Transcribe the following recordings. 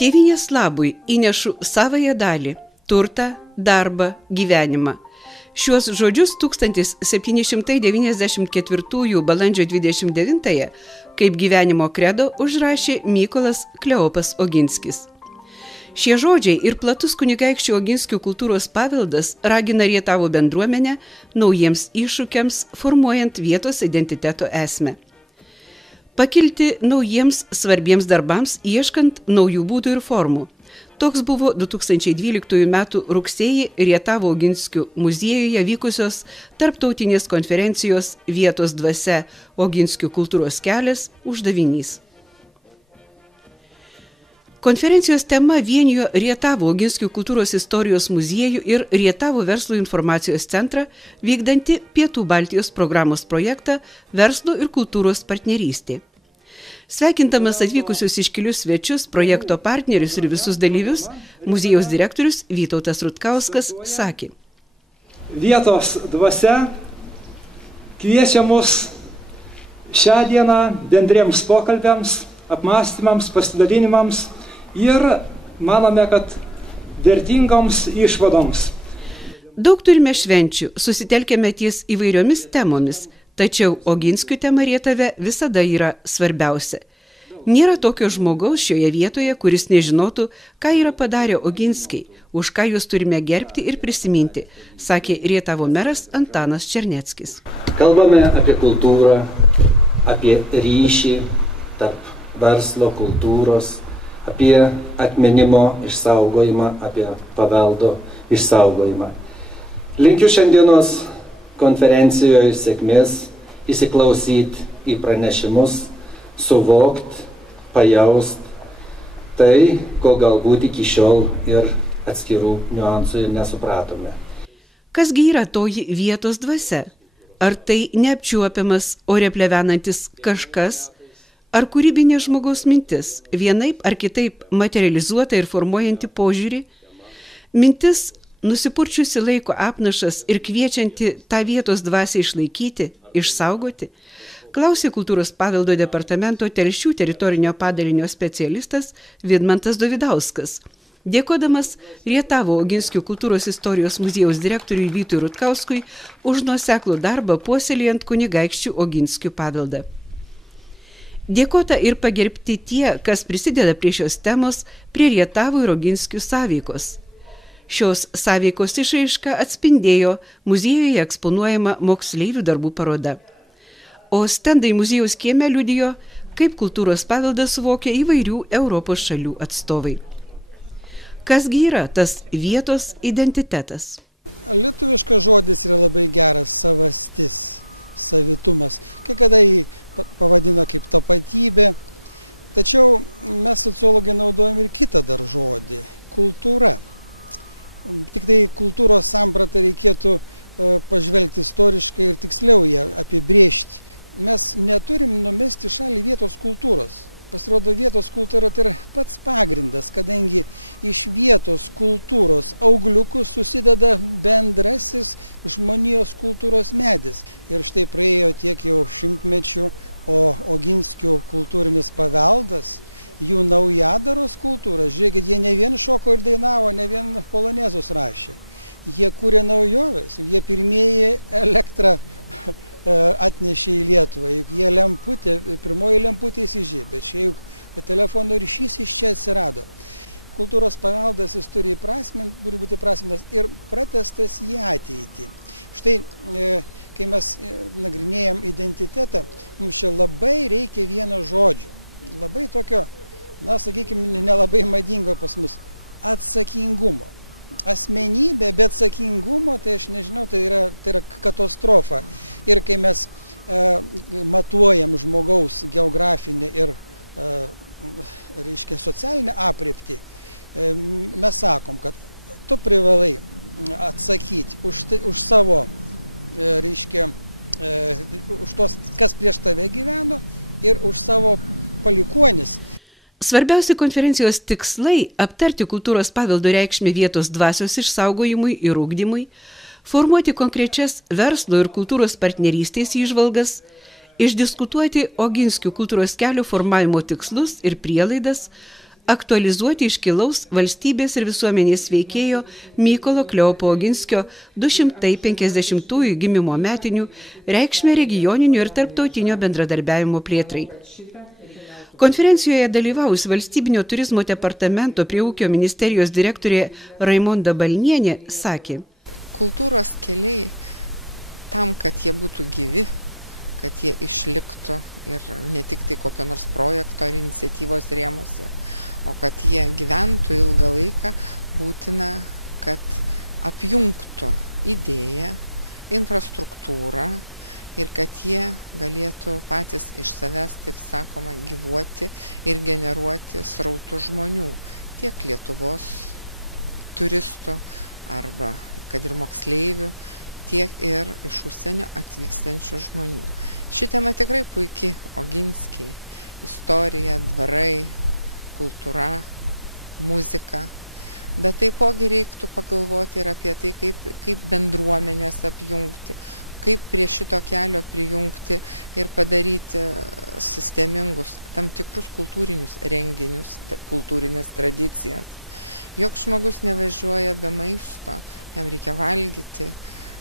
Tėvynės labui įnešu savąją dalį – turtą, darbą, gyvenimą. Šiuos žodžius 1794 balandžio 29 kaip gyvenimo kredo užrašė Mykolas Kleopas Oginskis. Šie žodžiai ir platus kunigaikščių Oginskių kultūros paveldas ragina Rietavo bendruomenę naujiems iššūkiams, formuojant vietos identiteto esmę. Pakilti naujiems svarbiems darbams, ieškant naujų būdų ir formų. Toks buvo 2012 m. rugsėjį Rietavo Oginskių muziejuje vykusios tarptautinės konferencijos Vietos dvasia Oginskių kultūros kelias uždavinys. Konferencijos tema vienijo Rietavo Oginskių kultūros istorijos muziejų ir Rietavo verslo informacijos centrą vykdantį Pietų Baltijos programos projektą Verslo ir kultūros partnerystė. Sveikindamas atvykusius iškilius svečius, projekto partnerius ir visus dalyvius, muziejaus direktorius Vytautas Rutkauskas sakė: Vietos dvasia kviečia mus šią dieną bendriems pokalbiams, apmąstymams, pasidalinimams ir manome, kad vertingoms išvadoms. Daug turime švenčių, susitelkėme ties įvairiomis temomis, tačiau Oginskių tema Rietave visada yra svarbiausia. Nėra tokio žmogaus šioje vietoje, kuris nežinotų, ką yra padarę Oginskiai, už ką juos turime gerbti ir prisiminti, sakė Rietavo meras Antanas Černeckis. Kalbame apie kultūrą, apie ryšį tarp verslo, kultūros, apie atminimo išsaugojimą, apie paveldo išsaugojimą. Linkiu šiandienos konferencijoje sėkmės, įsiklausyti į pranešimus, suvokti, pajaust tai, ko galbūt iki šiol ir atskirų niuansų nesupratome. Kasgi yra toji vietos dvasia? Ar tai neapčiuopiamas, ore plevenantis kažkas, ar kūrybinė žmogaus mintis, vienaip ar kitaip materializuota ir formuojanti požiūrį? Mintis nusipurčiusi laiko apnašas ir kviečianti tą vietos dvasią išlaikyti, išsaugoti? Klausė kultūros paveldo departamento Telšių teritorinio padalinio specialistas Vidmantas Dovidauskas, dėkodamas Rietavo Oginskių kultūros istorijos muziejaus direktoriui Vytui Rutkauskui už nuoseklų darbą puoselėjant kunigaikščių Oginskių paveldą. Dėkota ir pagerbti tie, kas prisideda prie šios temos, prie Rietavo ir Oginskių sąveikos. Šios sąveikos išraišką atspindėjo muziejuje eksponuojama moksleivių darbų paroda. O stendai muziejaus kieme liudijo, kaip kultūros paveldą suvokia įvairių Europos šalių atstovai. Kasgi yra tas vietos identitetas? Lietuviškas žodis yra labai geras, savastis, savitumas. Kai kada jį pavadina kaip tapatybė, tačiau mes sociologai naudojam ir kitą dar žodį – kultūra. Tik tai kultūros sampratą reikėtų pažvelgti istoriškai ir tiksliau ją apibrėžti. Mes neturim numesti šalį vietos kultūros. Pasirodo, vietos kultūra tai yra pats pagrindas, kadangi iš vietos kultūros augliukų susideda bendrasis žmonijos kultūros medis. Ir štai praėjo tiek jau šimtmečių, o Oginskių kultūrinis paveldas, jų naujadaros kultūra, žiūrėkit, jie ne vien šoko ir dainavo, ne vien polonezus rašė. Jie kūrė naujoves, jie pirmieji elektrą atnešė į Lietuvą, juk jie lemputė, pirmoji lemputė įsižiebė, čia juk telefono ryšys iš čia atsirado. Kultūros paveldas jis turi būti įprasmintas ir pratęstas į ateitį. Štai, kai mes nagrinėjam identitetą, mums čia labai reikia vieno žodžio, labai tokio, na, sakykime, nelabai madingo pas mus – atsakingumo. Asmenybė be atsakingumo, tai aš nežinau, tai yra katastrofa. Ir kai mes matuojam žmogaus geografinę ir reiškia socialinę aprėptį, mes sakom, kad tu privalai atsakyti už savo, reiškia, už tos, kas prieš tave gyveno ir už savo palikuonis. Svarbiausi konferencijos tikslai – aptarti kultūros paveldo reikšmę vietos dvasios išsaugojimui ir ugdymui, formuoti konkrečias verslo ir kultūros partnerystės įžvalgas, išdiskutuoti Oginskių kultūros kelio formavimo tikslus ir prielaidas, aktualizuoti iškilaus valstybės ir visuomenės veikėjo Mykolo Kleopo Oginskio 250-ųjų gimimo metinių reikšmę regioninio ir tarptautinio bendradarbiavimo plėtrai. Konferencijoje dalyvaus Valstybinio turizmo departamento prie ūkio ministerijos direktorė Raimonda Balnienė sakė: Kultūros keliai tam, kad jie būtų gyvi, kad jie išliktų ir ne tik tai kokio nors projekto ar iniciatyvos rėmuose, o kad jie gyventų ilgą laiką, būtina, kad apjungtų idėją, infrastruktūrą ir kad jie galėtų patys iš savęs, taip sakoma, gyvuoti ir generuoti srautų žmonių, tiek Lietuvos turistų arba kad ir moksleivių, tiek ir iš užsienio atvykstančių žmonių. Ši tema tikrai puikiai Oginskiai. Istorija, dvarai, kultūra, muzika. Bet taipogi reiktų pagalvoti ir apie tai, kaip bendruomenės apjungti, kaip prie šito kelio prijungti ir padaryti sistemingus tam tikrus kultūrinius renginius, kultūrinės tradicijas. Joks žmogus nevažiuoja be maisto, jam reikia valgyti.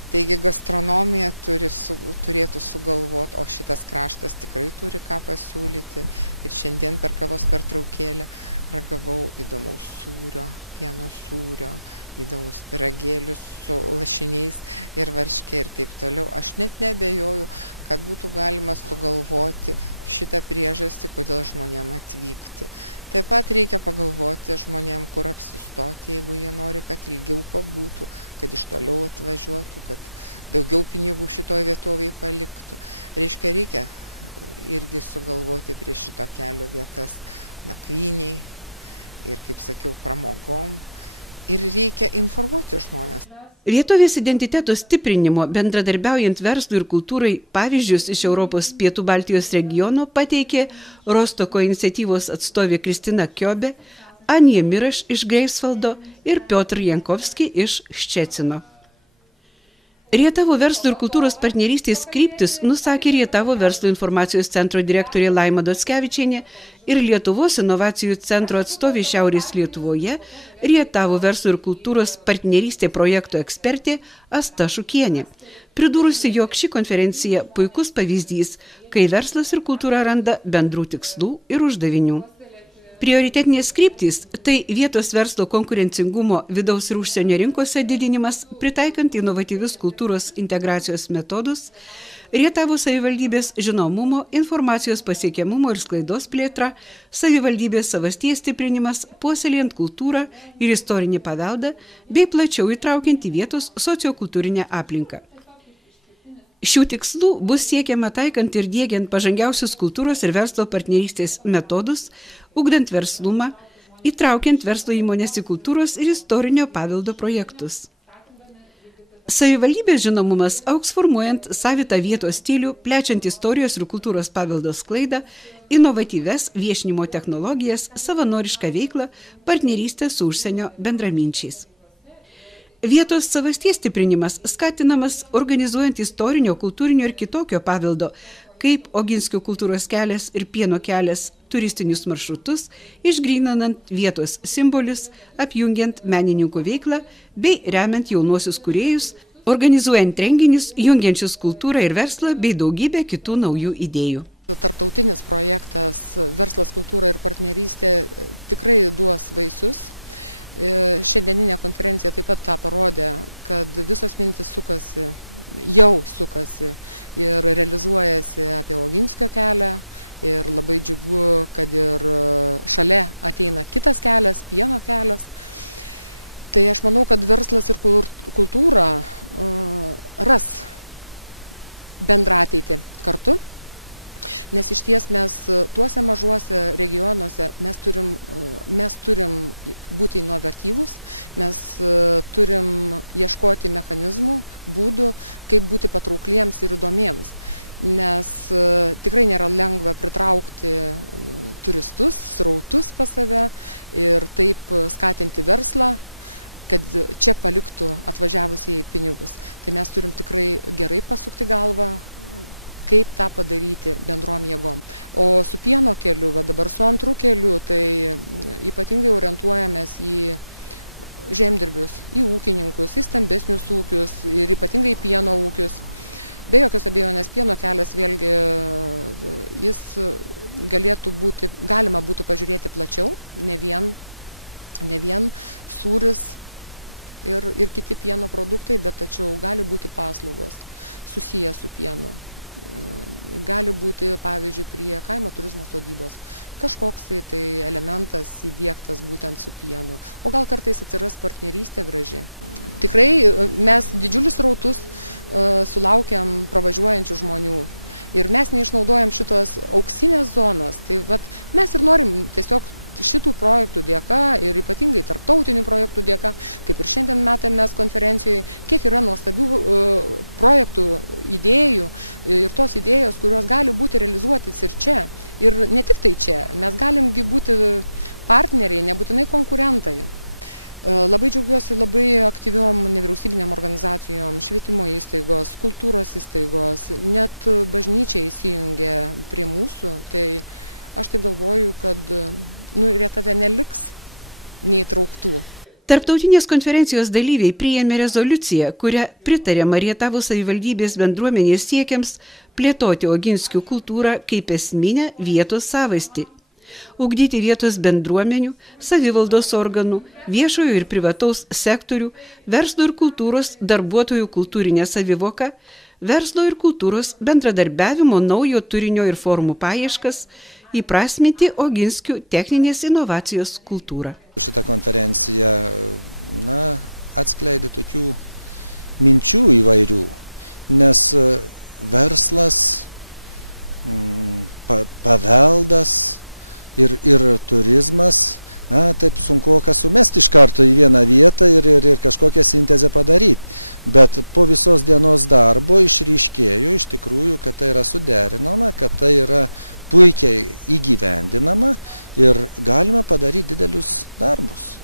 Taigi gastronomija turėtų sugalvoti, o šitas kraštas tikrai turi ką pasiūlyti. Ir šiandien per kavos pertraukėlę ragavau įdomaus sūrio, pieno sūrio, įdomus pyragėlius su lašiniais ir varške ir taip toliau. Aš net neabejoju, kad būtų galima sugalvoti šitą priežastį, kodėl žmonėm atvykti. Taip pat reikia pagalvoti žmonėm, kur apsistoti, jeigu jie nori, kad ilgiau pabūtų, kad iš toliau atvažiuotų, kad daugiau pinigų šitoj vietovėje paliktų. Reikia irgi sugalvoti prie šito kelio vietas nakvyniai ir, kaip sakiau, pramogom. Ir reikia informuoti žmonės. Vietovės identiteto stiprinimo, bendradarbiaujant verslui ir kultūrai, pavyzdžius iš Europos Pietų Baltijos regiono pateikė Rostoko iniciatyvos atstovė Kristina Kiobė, Anija Miraš iš Greifsvaldo ir Piotr Jankovski iš Ščecino. Rietavo verslo ir kultūros partnerystės kryptis nusakė Rietavo verslo informacijos centro direktorė Laima Dockevičienė ir Lietuvos inovacijų centro atstovė Šiaurės Lietuvoje, Rietavo verslo ir kultūros partnerystė projekto ekspertė Asta Šukienė, pridūrusi, jog ši konferencija puikus pavyzdys, kai verslas ir kultūra randa bendrų tikslų ir uždavinių. Prioritetinės kryptys – tai vietos verslo konkurencingumo vidaus ir užsienio rinkose didinimas, pritaikant inovatyvius kultūros integracijos metodus, Rietavo savivaldybės žinomumo, informacijos pasiekiamumo ir sklaidos plėtra, savivaldybės savasties stiprinimas, puoselėjant kultūrą ir istorinį paveldą, bei plačiau įtraukiant į vietos sociokultūrinę aplinką. Šių tikslų bus siekiama taikant ir diegiant pažangiausius kultūros ir verslo partnerystės metodus, ugdant verslumą, įtraukiant verslo įmonės į kultūros ir istorinio paveldo projektus. Savivaldybės žinomumas augs formuojant savitą vietos stilių, plečiant istorijos ir kultūros paveldo sklaidą, inovatyvias viešinimo technologijas, savanorišką veiklą, partnerystę su užsienio bendraminčiais. Vietos savasties stiprinimas skatinamas organizuojant istorinio, kultūrinio ir kitokio paveldo, kaip Oginskio kultūros kelias ir pieno kelias, turistinius maršrutus, išgryninant vietos simbolius, apjungiant menininkų veiklą bei remiant jaunuosius kūrėjus, organizuojant renginius, jungiančius kultūrą ir verslą bei daugybę kitų naujų idėjų. Tarptautinis projektas Verslas, kultūra ir partnerystė tikrai duos vaisius. Šiandieninė konferencija taip pat tą parodė, kad visos mintis jau sukasi ir realizuojasi apie Oginskio kelią ir labai džiugu, kad ir šalia ateina kitas kelias, pieno kelias. Tai aš manau, kad verslas ir kultūra ras bendrą ateitį kartu. Nes iš ties mes tuose mažuose regionuose mes turim būti inovatyvūs, mes turim ieškoti mechanizmų, būdų, kaip būti patraukliems ir įdomiems. Nes tikrai nėra lengva pritraukti turistus, srautus pas save ir taip skatinti verslą, kad čia paliktų atvažiavusieji pinigus. Tai mes turim tikrai gerai pasukti galvą, kaip tą padaryti bendrom jėgom. O su pieno keliu, va dabar su antru keliu, tai ypatingai orientuojamės į žemdirbius, į ūkininkus, į stambesnius ūkius ir ypatingai pieno ūkius. Be jokios abejonės pieno kelias vėlgi jis galima būtų pažiūrėti plačiau, ne vien sūris ir kiti pieno produktai, bet tačiau gali būti paslaugos susiję su pienu. Gali būti, pavyzdžiui, prie kaimo turizmo sodybos kažkoks tai elementas įdiegtas būtent su pienu. O gal kartais atsiras partnerystė graži. Tikrai mes didžiulius rautus sulaukiam pravažiuojančių žmonių. Ir mes neišnaudojam šitos auksinės zonos. Tai vat, mes ir norim tiesiog šitų projektų dėka ir ypatingai tarptautinių projektų dėka, kaip ir šiandien matėme konferencijoje, kiek yra nuostabių projektų, idėjų ir tos idėjos, kurios gali būti realizuotis ir čia. Ir ne tik tai čia, mes galimgi būti partneriai, nebūtinai konkurentai. Labai džiaugiuosi labai aktyviom nevyriausybinėm organizacijom, švietimo įstaigos, kultūros įstaigos, net bažnyčia įsijungė prie mūsų. Tai aš taip galvoju, kad Rietave neliks neįtrauktų. Tarptautinės konferencijos dalyviai priėmė rezoliuciją, kuria pritarė Rietavos savivaldybės bendruomenės siekiams plėtoti oginskių kultūrą kaip esminę vietos savastį. Ugdyti vietos bendruomenių, savivaldos organų, viešojo ir privataus sektorių, verslo ir kultūros darbuotojų kultūrinę savivoką, verslo ir kultūros bendradarbiavimo naujo turinio ir formų paieškas, įprasminti oginskių techninės inovacijos kultūrą. Šitą konferenciją atskleidė tokių minčių įvairių, nes verslas, paveldas ir turizmas, taip sunku sumesti iš karto į vieną vietą ir kažkokią sintezę padaryti. Bet po visos dienos darbo išryškėjo iš tikrųjų, kad tai yra suderinama, kad tai yra puikiai įgyvendinama ir galima padaryti didelius darbus.